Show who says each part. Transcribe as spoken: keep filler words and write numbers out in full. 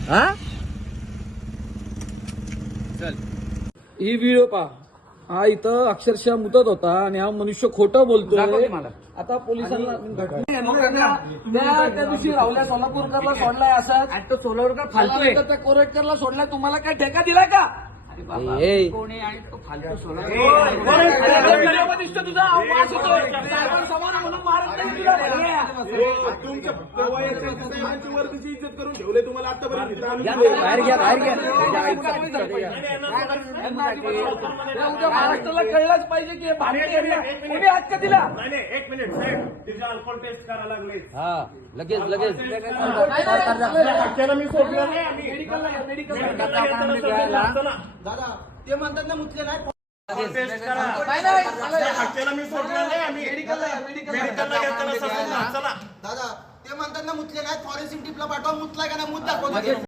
Speaker 1: हा चल ही व्हिडिओ पहा. हा इथं अक्षरशः मुदत होता आणि हा मनुष्य खोटं बोलतोय. आता पोलिसांना त्या दिवशी राहुल्या सोलापूरकरला सोडलाय असं तो सोलापूरकर फालतोय त्या कोरटकरला सोडलाय. तुम्हाला काय ठेका दिलाय का? कोणी आहे तो फालतू सोलापूर तुझा आवाज होतोय म्हणून मारत नाही तुला.
Speaker 2: वर्दीची इज्जत करून ठेवले तुम्हाला आतापर्यंत.
Speaker 1: बाहेर घ्या बाहेर घ्या. उद्या महाराष्ट्राला कळलंच पाहिजे की भारतीय कोणी हक्क दिला.
Speaker 2: एक मिनिट साहेब तिचा अल्कोहोल टेस्ट करायला लागले.
Speaker 1: हा लगेच लगेच
Speaker 2: हक्क्याला मी सोडलं नाही. आम्ही
Speaker 1: मेडिकलला मेडिकल
Speaker 3: दादा ते म्हणतात ना मुतले नाही.
Speaker 2: हक्क्याला मी सोडलं नाही. आम्ही मेडिकलला येताना चला.
Speaker 3: दादा ते म्हणतात ना मुतले नाही. फॉरेन्सिक टीपला पाठवा. मुतला का नाही मुत दाखवा.